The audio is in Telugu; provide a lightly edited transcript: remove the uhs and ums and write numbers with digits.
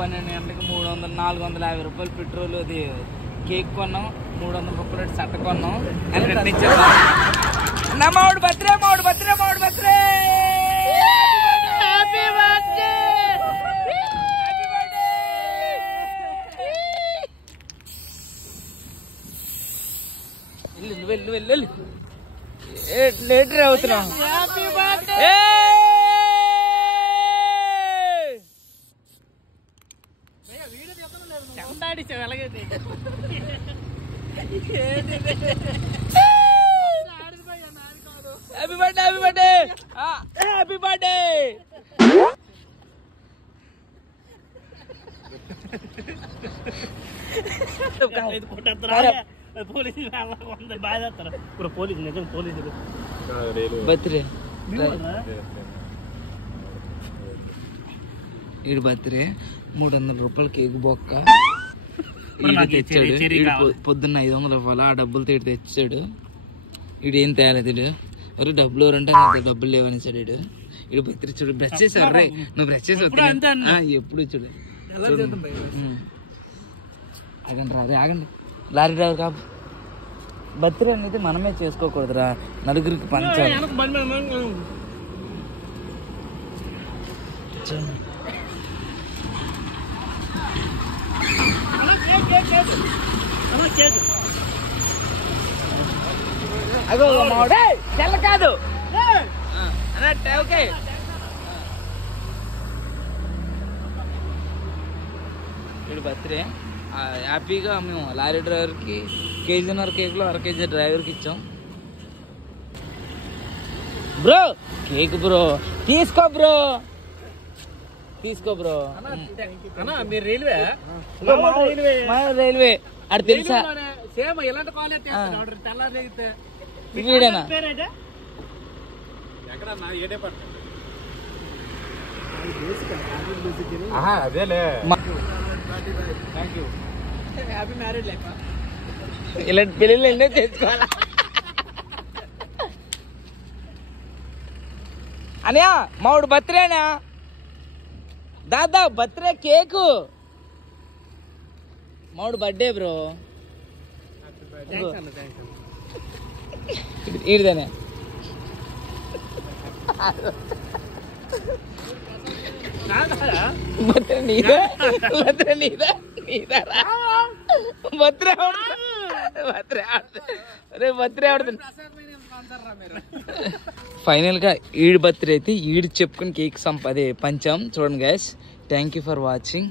12 గంటలకి 300 450 రూపాయలు పెట్రోల్ అది కేక్ కొన్నాం, 300 రూపాయలు సట్ట కొన్నాం. మామిడి బర్త్డే మామిడి బర్త్డే మామిడి బర్త్డే వెళ్ళు వెళ్ళు వెళ్ళు లేటర్ అవుతున్నాం. Happy birthday happy birthday happy birthday. Birthday ఈడు బర్త్డే 300 రూపాయలు కేక్ బొక్క తెచ్చాడు. పొద్దున్న 500 రూపాయలు ఆ డబ్బులతో ఇటు తెచ్చాడు. ఇడు ఏం తేలేదు. ఎవరు డబ్బులు ఎవరంటే డబ్బులు లేవనిచ్చాడు. ఇడు బర్త్డే చూడు. బ్రష్ చేసావు రే నువ్వు, బ్రష్ చేసావు ఎప్పుడు చూడు. ఆగండి రా, అదే ఆగండి. లారీ డ్రైవర్ కాపు బర్త్డే అనేది మనమే చేసుకోకూడదురా, నలుగురికి పంచాలి. అగో మాడే తెల్ల కాదు అన్నట్టే. ఓకే ఇప్పుడు బర్త్డే హ్యాపీగా మేము లారీ డ్రైవర్కి కేజీన్నర కేక్లో అర కేజీ డ్రైవర్కి ఇచ్చాం. బ్రో కేక్ బ్రో తీసుకో బ్రో తీసుకో బ్రో. రైల్వే అది తెలుసా వీడేనా? ఇలాంటి పెళ్ళిళ్ళు ఎన్నో చేసుకోవాలా అనియా? మామిడి బర్త్డేనా? దాదా బర్త్డే కేకు మామిడి బర్త్డే బ్రో. ఈడదనే బర్త్డే నీదా? బర్త్డే నీదా? నీదారా? బర్త్డే బర్త్డే ఆడుతుంది. ఫైనల్ గా ఈడు బర్త్డే అయితే ఈడు చెప్పుకుని కేక్ అదే పంచాం. చూడండి guys, thank you for watching.